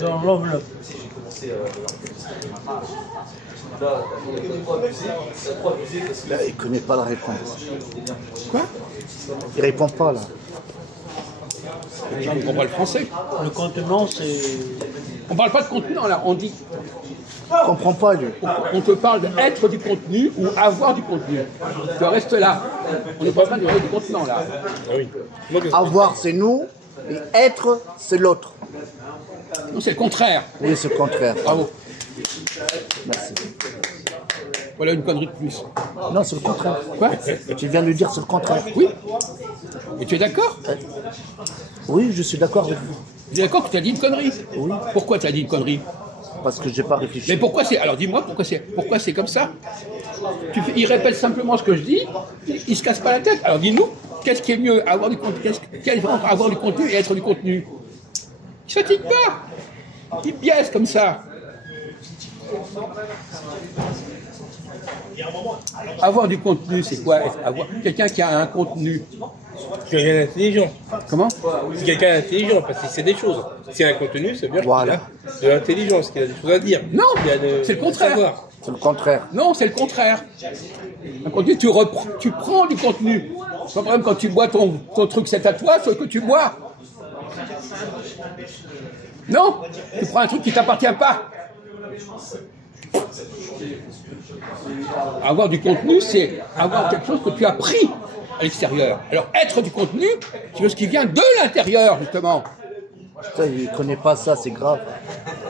dans l'enveloppe. Là, il ne connaît pas la réponse. Quoi? Il répond pas là. Les gens ne comprennent pas le français. Le contenant, c'est... On parle pas de contenant là, on dit, Il comprend pas lui. on te parle d'être du contenu ou avoir du contenu. Tu restes là. On n'est pas en train de parler du contenant là. Ah oui. Avoir c'est nous et être c'est l'autre. Non, c'est le contraire. Oui, c'est le contraire. Bravo. Merci. Voilà une connerie de plus. Non, c'est le contraire. Quoi? Tu viens de dire c'est le contraire. Oui. Et tu es d'accord? Oui, je suis d'accord avec vous. Tu es d'accord que tu as dit une connerie? Oui. Pourquoi tu as dit une connerie? Parce que j'ai pas réfléchi. Mais pourquoi c'est... Alors dis-moi, pourquoi c'est comme ça? Il répète simplement ce que je dis, il se casse pas la tête. Alors dis-nous, qu'est-ce qui est mieux? Avoir du contenu, avoir du contenu et être du contenu? Il se fatigue pas. Il biaise comme ça. Avoir du contenu, c'est quoi? Avoir quelqu'un qui a un contenu. C'est quelqu'un d'intelligent. Comment? C'est quelqu'un d'intelligent parce qu'il sait des choses. S'il a un contenu, ça veut dire Voilà. qu'il a de l'intelligence, qu'il a des choses à dire. Non, qu'il a de- c'est le du contraire. savoir. C'est le contraire. Non, c'est le contraire. Un contenu, tu prends du contenu. Par exemple, quand tu bois ton truc, c'est à toi, ce que tu bois. Non, tu prends un truc qui t'appartient pas. Avoir du contenu, c'est avoir quelque chose que tu as pris à l'extérieur. Alors, être du contenu, c'est chose qui vient de l'intérieur, justement. Ça, il connaît pas ça, c'est grave.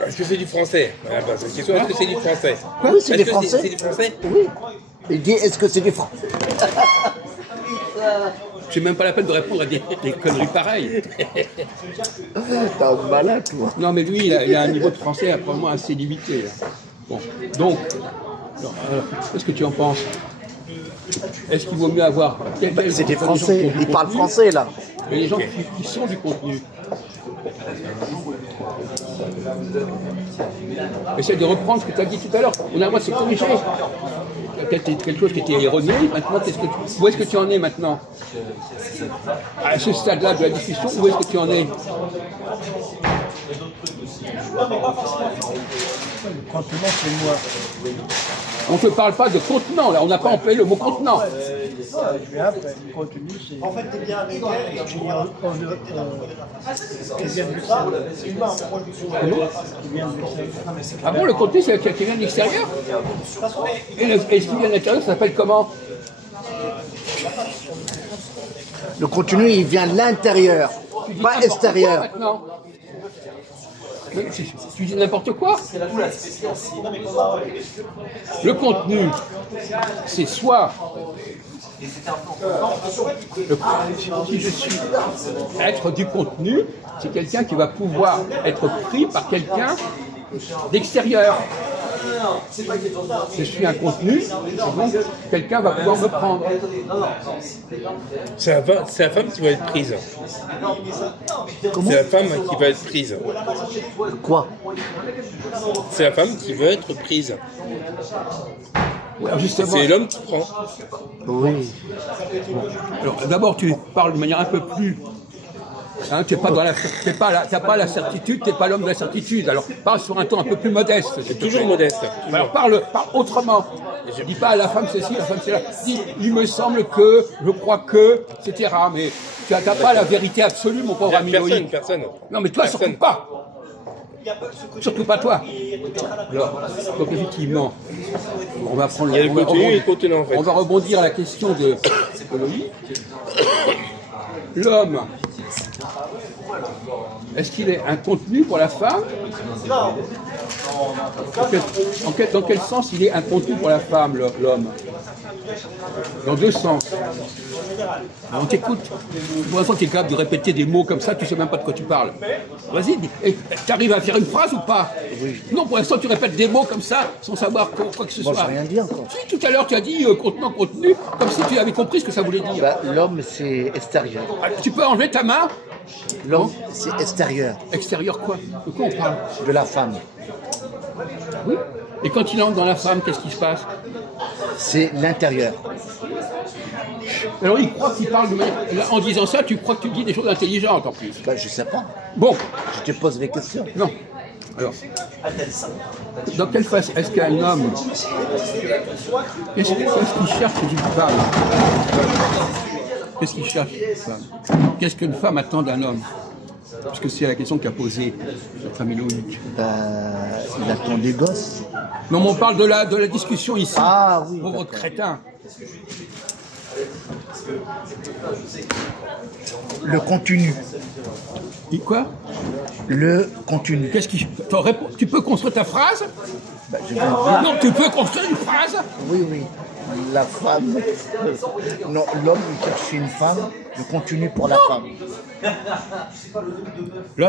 Est-ce que c'est du français? Voilà, bah, c'est la question, est-ce que c'est du français? Oui, c'est Est-ce des que Français. c'est du français? Oui. Il dit est-ce que c'est des Français? C'est même pas la peine de répondre à des conneries pareilles. T'es un malade, toi. Non, mais lui, il a un niveau de français probablement assez limité. Là. Bon, donc, alors, qu'est-ce que tu en penses? Est-ce qu'il vaut mieux avoir... C'est des Français, ils parlent français là. Mais les gens qui sont du contenu. Essaye de reprendre ce que tu as dit tout à l'heure. On a le droit de se corriger. Peut-être quelque chose qui était erroné. Maintenant, où est-ce que tu en es maintenant? À ce stade-là de la discussion, où est-ce que tu en es? Le contenant, c'est moi. On ne te parle pas de contenant, là. On n'a pas employé le mot contenant. Je vais après, le contenu, c'est... En fait, t'es bien avec elle. Qui vient de Bruxelles. Qui vient de Bruxelles. Ah bon, le contenu, c'est qui vient de l'extérieur? Et ce qui vient de l'intérieur, ça s'appelle comment? Le contenu, il vient de l'intérieur, Tu dis pas n'importe extérieur. quoi, maintenant. Mais tu dis n'importe quoi. Le contenu, c'est soit si je suis être du contenu, c'est quelqu'un qui va pouvoir être pris par quelqu'un d'extérieur. Je suis un contenu, donc quelqu'un va pouvoir me prendre. C'est la femme qui va être prise. C'est la femme qui va être prise. Quoi? C'est la femme qui veut être prise. Alors justement, C'est l'homme qui prend. Oui. alors d'abord tu parles de manière un peu plus. Hein, tu n'as pas la certitude, tu n'es pas l'homme de la certitude. Alors parle sur un ton un peu plus modeste. C'est toujours modeste. Alors parle autrement. Je dis pas à la femme ceci, la femme cela. Dis, il me semble que, je crois que, etc. Mais tu n'as pas la vérité absolue, mon pauvre ami Loïc. Personne. Non, mais toi, Personne. surtout pas. Surtout pas toi. Alors, donc effectivement, on va prendre. Il y a le on va contenu et le rebondir- contenant en fait. On va rebondir à la question de Loïc. L'homme, est-ce qu'il est un contenu pour la femme? Dans quel sens il est un contenu pour la femme, l'homme? Dans deux sens. Alors, on t'écoute. Pour l'instant, tu es capable de répéter des mots comme ça, tu ne sais même pas de quoi tu parles. Vas-y, tu arrives à faire une phrase ou pas? Oui. Non, pour l'instant, tu répètes des mots comme ça, sans savoir quoi que ce Moi, soit. j'ai rien dit encore. Si, tout à l'heure, tu as dit contenant, contenu, comme si tu avais compris ce que ça voulait dire. Bah, l'homme, c'est extérieur. Ah, tu peux enlever ta main? L'homme, c'est extérieur Extérieur quoi? De quoi on parle? de la femme. Oui. Et quand il entre dans la femme, qu'est-ce qui se passe? C'est l'intérieur. Alors il croit qu'il parle de manière... En disant ça, tu crois que tu dis des choses intelligentes en plus. Ben, je sais pas. Bon, Je te pose des questions. non. Alors, dans quelle face est-ce qu'un homme... Qu'est-ce qu'il cherche d'une femme? Qu'est-ce qu'il cherche d'une femme? Qu'est-ce qu'une femme attend d'un homme? Parce que c'est la question qu'a posée notre ami Loïc. Il attend des gosses. Non, mais on parle de la discussion ici. Ah oui. Pauvre d'accord. crétin. Le contenu. Et quoi? Le contenu. Qu'est-ce qui... Tu peux construire ta phrase? Ben, je vais dire. Non, tu peux construire une phrase? Oui, oui. La femme. Non, l'homme, il cherche une femme. Le contenu pour la femme.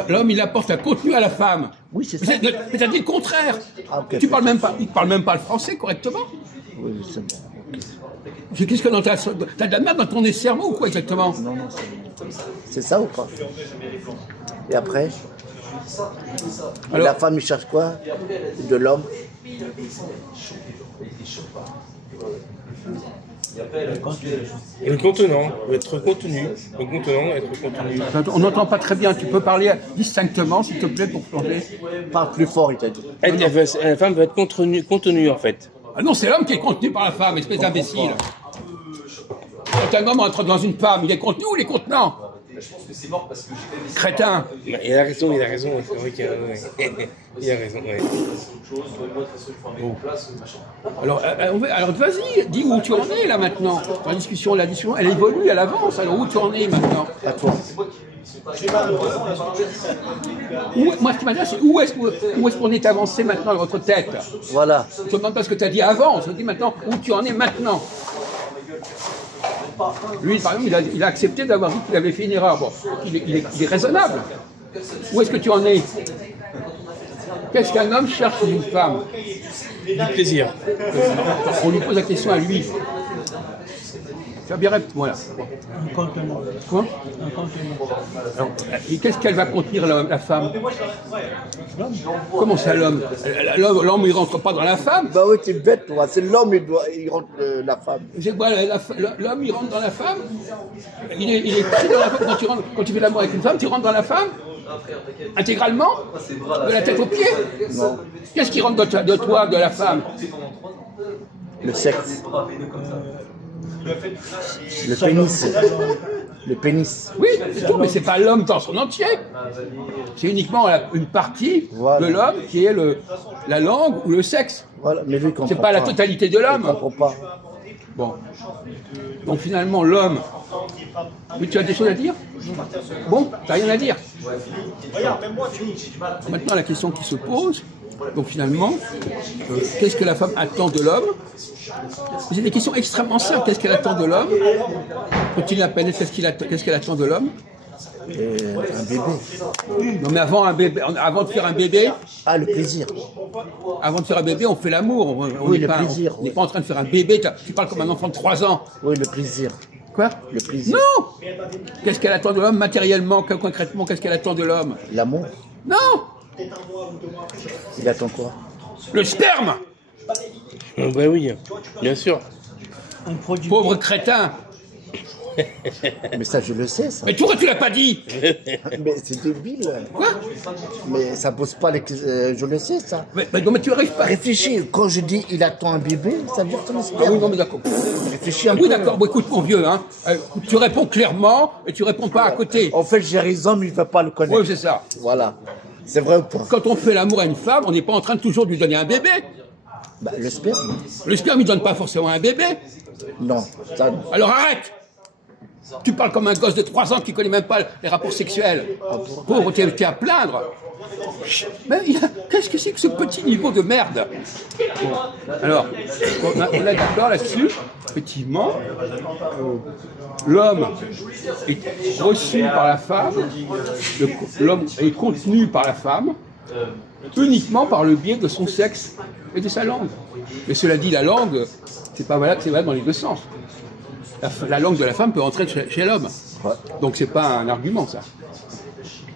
L'homme, il apporte un contenu à la femme. Oui, c'est ça. Mais t'as dit le contraire. Ah, ok. Tu parles même pas, il parle même pas le français correctement. Oui, oui, c'est bon. Ok. Qu'est-ce que dans t'as de la merde dans ton cerveau ou quoi exactement? Non, non, c'est ça ou pas? Et après? Alors- La femme, il cherche quoi? De l'homme? Le contenant, être contenu. Le contenant, être contenu. On n'entend pas très bien. Tu peux parler distinctement, s'il te plaît, pour changer. Parle plus fort, il t'a dit. La femme veut être contenue, en fait. Ah non, c'est l'homme qui est contenu par la femme, espèce d'imbécile. Quand un homme entre dans une femme, il est contenu ou il est contenant? Crétin. Il a raison, c'est vrai qu'il il a raison, ouais. Alors vas-y, dis où tu en es là maintenant. La discussion, elle évolue, elle avance. Alors où tu en es maintenant? À toi. Moi, ce qui m'intéresse, c'est où est-ce qu'on est avancé maintenant dans votre tête? Voilà. Je ne te demande pas ce que tu as dit avant, je te dis maintenant où tu en es maintenant. Lui, par exemple, il a accepté d'avoir dit qu'il avait fait une erreur. Bon, il est raisonnable. Où est-ce que tu en es? Qu'est-ce qu'un homme cherche chez une femme? Du plaisir. On lui pose la question à lui. Tu as bien répondu. Voilà. Un contenant. Quoi? Un contenant. Alors, et qu'est-ce qu'elle va contenir la femme? Comment ça l'homme? L'homme il rentre pas dans la femme? Bah oui, t'es bête, toi. C'est l'homme, il rentre la femme. C'est quoi, l'homme il rentre dans la femme? Il est pris dans la femme quand tu fais l'amour avec une femme, tu rentres dans la femme? Intégralement? De la tête aux pieds? Non. Qu'est-ce qui rentre de toi, de la femme? Le sexe. Le pénis. Le pénis. Oui, c'est tout, mais c'est pas l'homme dans son entier. C'est uniquement une partie Voilà. de l'homme qui est la langue ou le sexe. Voilà, mais lui, il comprend C'est pas la totalité de Il l'homme. comprend pas. Bon. Donc finalement, l'homme... Oui, tu as des choses à dire? Bon, t'as rien à dire. Maintenant, la question qui se pose, donc finalement, qu'est-ce que la femme attend de l'homme? C'est des questions extrêmement simples. Qu'est-ce qu'elle attend de l'homme? Quand il l'appelle, qu'est-ce qu'elle attend de l'homme? Un bébé. Non mais avant de faire un bébé, Ah, le plaisir. avant de faire un bébé, on fait l'amour. On Oui, n'est le plaisir, on n'est oui. pas en train de faire un bébé. Tu parles comme un enfant de 3 ans. Oui, le plaisir. Quoi? Le plaisir. Non! Qu'est-ce qu'elle attend de l'homme matériellement, concrètement? Qu'est-ce qu'elle attend de l'homme? L'amour. Non! Il attend quoi? Le sperme! Ben oui, bien sûr. Un produit. Pauvre crétin! Mais ça, je le sais, ça. Mais pourquoi tu l'as pas dit? Mais c'est débile. Quoi? Mais ça pose pas les questions. Je le sais, ça. Mais tu arrives pas. Réfléchis. Quand je dis il attend un bébé, ça veut dire ton Ah espère. oui, non, mais d'accord. Réfléchis un peu. Oui, d'accord. Bon, écoute, mon vieux, hein. Tu réponds clairement et tu réponds pas à côté. En fait, j'ai raison, mais il ne va pas le connaître. Oui, c'est ça. Voilà. C'est vrai ou pas? Quand on fait l'amour à une femme, on n'est pas en train de toujours lui donner un bébé. Bah, le sperme. Le sperme, il donne pas forcément un bébé. Non. Ça, Alors arrête! Tu parles comme un gosse de 3 ans qui connaît même pas les rapports sexuels. Pauvre, t'es à plaindre. Mais qu'est-ce que c'est que ce petit niveau de merde? Bon, alors, on est d'accord là-dessus. Effectivement, l'homme est reçu par la femme, l'homme est contenu par la femme, uniquement par le biais de son sexe et de sa langue. Mais cela dit, la langue, c'est pas valable, c'est valable dans les deux sens. La langue de la femme peut entrer chez l'homme. ouais. Donc c'est pas un argument, ça.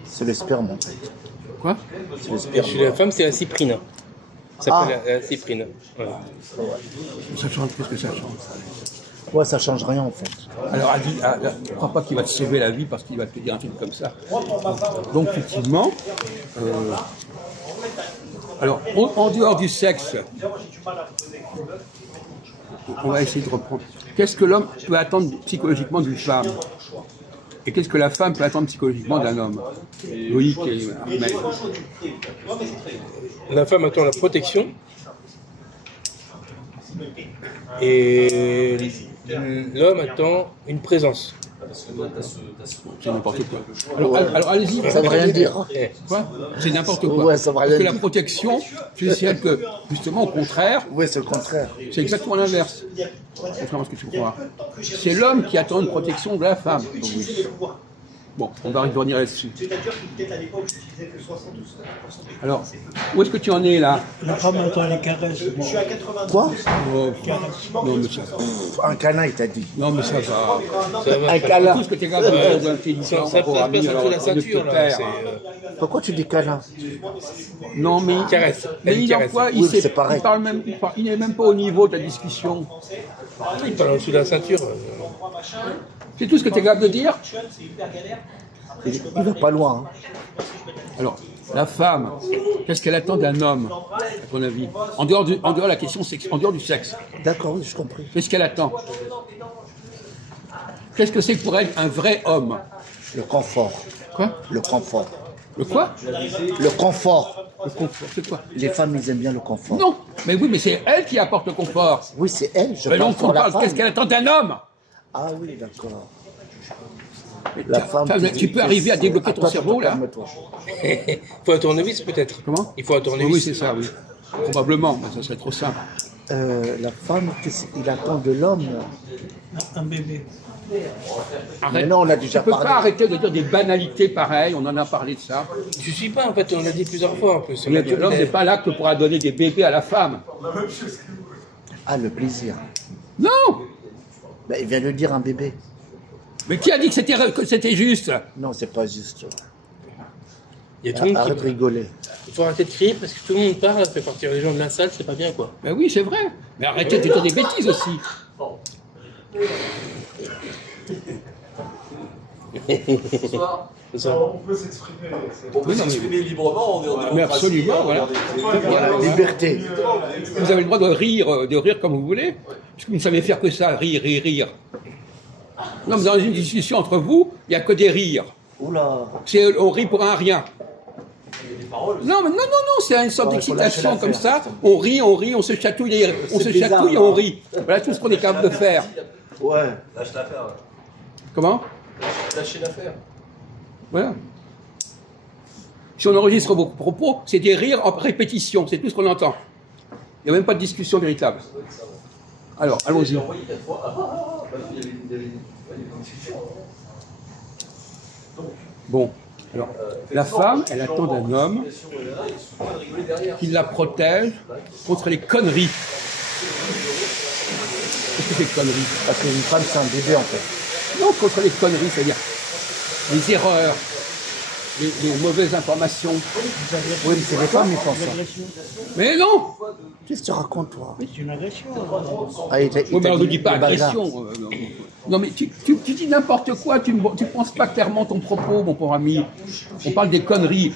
C'est le sperme, en fait. Quoi? C'est le Et sperme. chez la femme, c'est la cyprine. Ça s'appelle la cyprine. Voilà. Ça change, qu'est-ce que ça change? Ouais, ça change rien en fait. Alors, je ne crois pas qu'il va te sauver la vie parce qu'il va te dire un truc comme ça. Donc, effectivement, alors, en dehors du sexe, on va essayer de reprendre. Qu'est-ce que l'homme peut attendre psychologiquement d'une femme? Et qu'est-ce que la femme peut attendre psychologiquement d'un homme? Loïc et Ahmed. La femme attend la protection. Et l'homme attend une présence. C'est n'importe quoi. Alors allez-y. Ça veut rien dire. Quoi? C'est n'importe quoi. Ouais, ça veut rien Parce que la dire. protection, c'est celle que, justement, au contraire, Oui, c'est le contraire. c'est exactement l'inverse. Contrairement à ce que tu crois. C'est l'homme qui attend une protection de la femme. Donc, oui. Bon, on va revenir là-dessus. Alors, où est-ce que tu en es là? La femme entend les caresses. Quoi? Oh, non, mais ça va. Un câlin, il t'a dit. Non, mais ça va. Ça va. Un câlin. Tout ce que tu es capable de faire d'intelligent, Ça pour passe ami, pas alors, sous la ne ceinture, te là. taire. C'est, Pourquoi tu dis câlin? Non, mais caresse. mais Elle il caresse. emploie, Oui, c'est pareil. il n'est même pas au niveau de la discussion. Il parle en dessous de la ceinture. C'est tout ce que tu es capable de dire? Il va pas loin. Hein. Alors, la femme, qu'est-ce qu'elle attend d'un homme, à ton avis? En dehors de la question en dehors du sexe. D'accord, oui, j'ai compris. Qu'est-ce qu'elle attend? Qu'est-ce que c'est pour elle un vrai homme? Le confort. Quoi? Le confort. Le quoi? Le confort. Le confort, c'est quoi? Les femmes, ils aiment bien le confort. Non, mais oui, mais c'est elle qui apporte le confort. Oui, c'est elle. Je Mais parle donc pour on la parle, femme. qu'est-ce qu'elle attend d'un homme? Ah oui, d'accord. La femme tu peux arriver à débloquer ton Attends, cerveau, là? calme-toi. Il faut un tournevis peut-être. Comment? Il faut un tournevis. Oui, c'est ça, oui. Probablement, mais ça serait trop simple. La femme, il attend de l'homme. Un bébé. Arrête. Mais non, on a déjà Tu peux parlé. pas arrêter de dire des banalités pareilles, on en a parlé de ça. Je suis pas, en fait, on l'a dit plusieurs fois en plus. On a dit- L'homme n'est pas là que pour donner des bébés à la femme. Ah, le plaisir. Non! Ben, il vient de dire un bébé. Mais qui a dit que c'était juste? Non, c'est pas juste. Il y a tout le monde Arrête de qui... rigoler. Il faut arrêter de crier parce que tout le monde parle, ça fait partir les gens de la salle, c'est pas bien quoi. Ben oui, c'est vrai. Mais arrêtez de dire des bêtises aussi. C'est ça. On peut s'exprimer. On peut Oui, non, mais- s'exprimer librement, on est en Mais démocratie, absolument, on voilà. regarde des- Voilà, liberté. Vous avez le droit de rire comme vous voulez, parce que vous ne savez faire que ça, rire. Non, mais dans une discussion entre vous, il n'y a que des rires. Oula. On rit pour un rien. Non, mais non, c'est une sorte Non, il faut lâcher d'excitation comme l'affaire. ça. On rit, on se chatouille, et on rit. Voilà tout ce qu'on est capable de faire. Ouais. Lâche l'affaire. Comment? Lâchez l'affaire. Voilà. Si on enregistre vos propos, c'est des rires en répétition, c'est tout ce qu'on entend. Il n'y a même pas de discussion véritable. Alors, allons-y. Bon, alors, la femme, elle attend d'un homme qui la protège contre les conneries. Qu'est-ce que c'est conneries? Parce qu'une femme, c'est un bébé, en fait. Non, contre les conneries, c'est-à-dire les erreurs, les mauvaises informations. Oui, mais c'est les femmes, ils font ça. L'agression. Mais non! Qu'est-ce que tu racontes, toi? C'est une agression. Ah, il Oui, mais on ne dit pas le bazar. agression. Non, mais tu dis n'importe quoi, tu ne penses pas clairement ton propos, mon pauvre ami. On parle des conneries.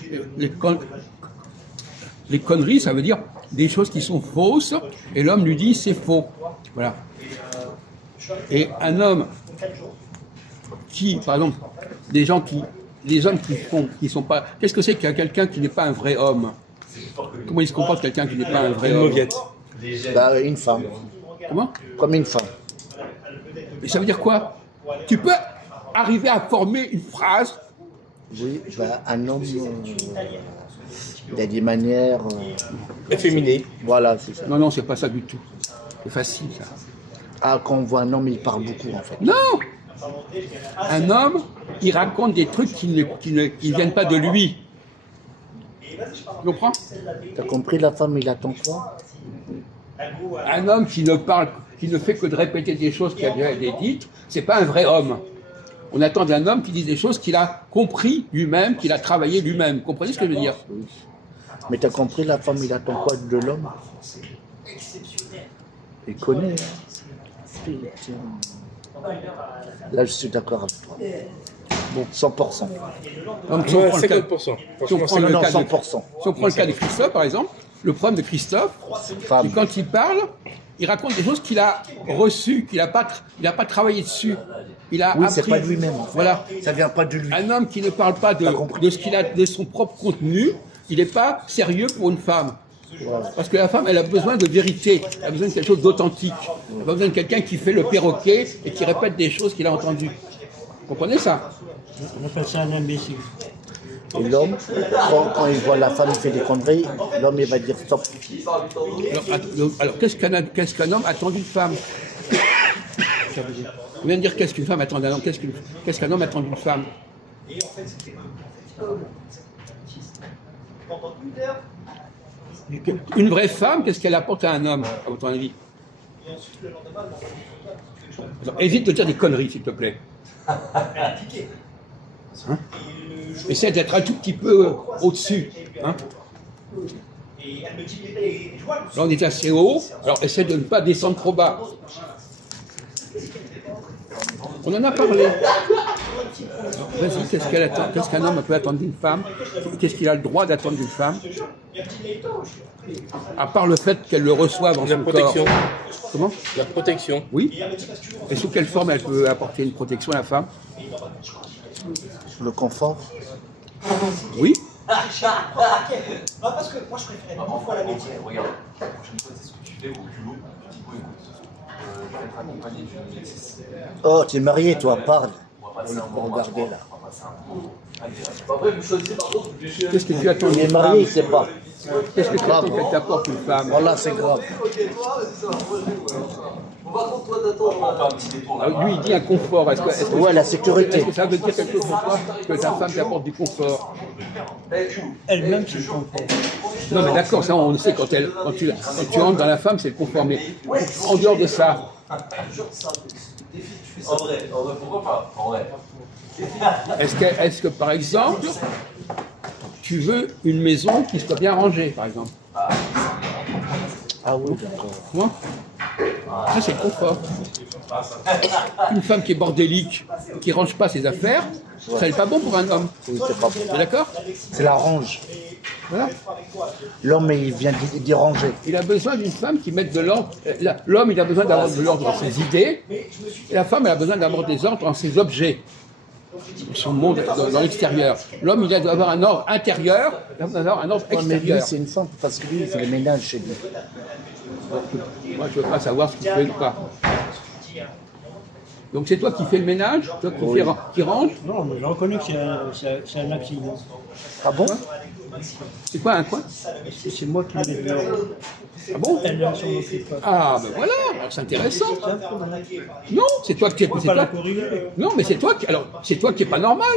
Les conneries, ça veut dire des choses qui sont fausses, et l'homme lui dit c'est faux. Voilà. Et un homme qui, par exemple, les hommes qui sont pas. Qu'est-ce que c'est qu'un quelqu'un qui n'est pas un vrai homme? Comment il se comporte quelqu'un qui n'est pas un vrai Une homme? mauviette. Bah, une femme. Comment? Comme une femme. Et ça veut dire quoi? Tu peux arriver à former une phrase. Oui, bah, un homme, il a des manières. Efféminé. Voilà, c'est ça. Non, c'est pas ça du tout. C'est facile, ça. Ah, quand on voit un homme, il parle beaucoup, en fait. Non! Un homme, il raconte des trucs qui ne viennent pas de lui. Tu comprends? T'as compris, la femme, il attend quoi? Un homme qui ne fait que de répéter des choses qui ont déjà été dites, c'est pas un vrai homme. On attend d'un homme qui dise des choses qu'il a compris lui-même, qu'il a travaillé lui-même. Vous comprenez ce que je veux dire? Oui. Mais t'as compris, la femme, il attend quoi de l'homme? Il connaît. Hein. Là, je suis d'accord avec toi. Bon, 100%. Donc, si on Ouais, prend le cas- 50%. si on prend le Non, cas de- 100%. si on prend le cas de Christophe, par exemple, le problème de Christophe, c'est Femme. que quand il parle, il raconte des choses qu'il a reçues, qu'il n'a pas travaillé dessus. Il a Oui, appris. c'est pas lui-même. Voilà. Ça vient pas de lui. Un homme qui ne parle pas de ce qu'il a, de son propre contenu, il n'est pas sérieux pour une femme. Parce que la femme, elle a besoin de vérité, elle a besoin de quelque chose d'authentique. Elle a besoin de quelqu'un qui fait le perroquet et qui répète des choses qu'il a entendues. Vous comprenez ça? On appelle ça un imbécile. Et l'homme, quand il voit la femme qui fait des conneries, l'homme, il va dire stop. Alors, qu'est-ce qu'un homme attend d'une femme? On vient de dire qu'est-ce qu'une femme attend d'un homme, qu'est-ce qu'un homme attend d'une femme? Une vraie femme, qu'est-ce qu'elle apporte à un homme, à votre avis? Alors, évite de dire des conneries, s'il te plaît. Hein? Essaie d'être un tout petit peu au-dessus. Hein? Là, on est assez haut, alors essaie de ne pas descendre trop bas. On en a parlé. Alors, vas-y, qu'est-ce qu'elle attend? Qu'est-ce qu'un homme peut attendre d'une femme? Qu'est-ce qu'il a le droit d'attendre d'une femme? À part le fait qu'elle le reçoive dans La son protection. corps. Comment? La protection. Oui. Et sous quelle forme elle peut apporter une protection à la femme? Le confort. Oui. Parce que moi je préférais 1000 fois la métier. Regarde, la prochaine fois, c'est ce que tu fais au culot. Tu dis, bon, écoute, je vais être accompagné d'une médecine. Oh, tu es marié, toi, parle. On va passer un Pour bon regarder match, là. on va passer un bon. Après, vous choisissez par contre, vous déchirez. Qu'est-ce que tu attends Il d'une est femme? marié, il sait pas. Qu'est-ce que tu attends qu'elle t'apporte une femme? Voilà, c'est grave. Ok, toi, c'est ça. Bon, par contre, toi, t'attends. On va faire un petit détour là. Lui, il dit un confort. Ouais, la sécurité. Est-ce que ça veut dire quelque chose pour toi que ta femme t'apporte du confort? Elle-même, c'est le confort. Non, mais d'accord, ça on le sait quand tu entres dans la femme, c'est le confort. Mais en dehors de ça, En vrai, pourquoi pas? En vrai. est-ce que par exemple, tu veux une maison qui soit bien rangée, par exemple? Ah oui, d'accord. Moi, ça c'est le confort. Une femme qui est bordélique, qui range pas ses affaires, ça n'est pas bon pour un homme. Oui, c'est pas bon. T'es d'accord? C'est la range. Voilà. L'homme, il vient d'y ranger. Il a besoin d'une femme qui mette de l'ordre. L'homme, il a besoin d'avoir de l'ordre dans ses idées, et la femme, elle a besoin d'avoir des ordres dans ses objets, dans son monde, dans l'extérieur. L'homme, il doit avoir un ordre intérieur, il doit avoir un ordre Ouais, mais lui, extérieur. c'est une femme, parce que lui, il fait le ménage chez lui. Moi, je ne veux pas savoir ce qu'il fait ou pas. Donc c'est toi qui fais le ménage, toi qui range. Non, mais je reconnais que c'est un accident. Ah bon? C'est quoi un quoi? C'est moi qui mets dehors. Ah bon? Elle ne s'en occupe pas. Ah ben voilà, alors c'est intéressant. Non, c'est toi qui es Faut pas la corriger. Non, mais c'est toi qui est pas normal.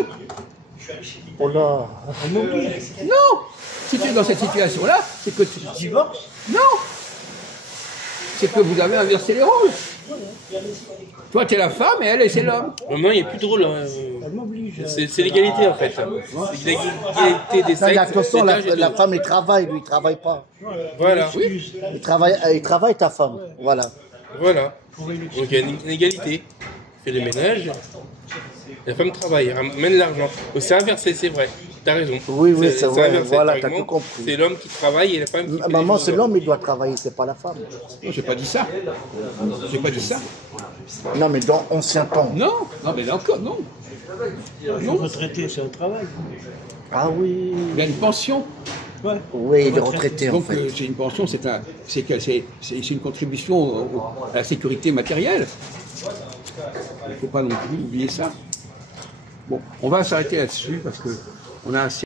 Oh là. Elle m'oblige. Non, si tu es dans cette situation-là, c'est que tu Divorce. non, c'est que vous avez inversé les rôles. Toi, tu es la femme et elle, c'est l'homme. Maintenant, il n'y a plus de rôle. Hein. Elle m'oblige. C'est l'égalité en fait. C'est l'égalité des Non, mais sexes. attention, des âges et la tout. femme, il travaille, lui, il travaille pas. Voilà. Oui. Il travaille ta femme. Voilà. Voilà. Donc il y a une égalité. Fait le ménage. La femme travaille, amène l'argent. C'est inversé, c'est vrai. T'as raison. Oui, oui, c'est vrai. inversé, Voilà, par t'as exemple. tout compris. C'est l'homme qui travaille et la femme qui fait Maman, les c'est choses. l'homme, il doit travailler, c'est pas la femme. Non, j'ai pas dit ça. J'ai pas dit ça. Non, mais dans ancien temps. Non, non, mais là encore, non. Je suis retraité, c'est un travail. Ah oui. Il y a une pension. Ouais. Oui, il est retraité, en Donc fait. c'est une pension, c'est une contribution à la sécurité matérielle. Il ne faut pas non plus oublier ça. Bon, on va s'arrêter là-dessus parce que on a assez.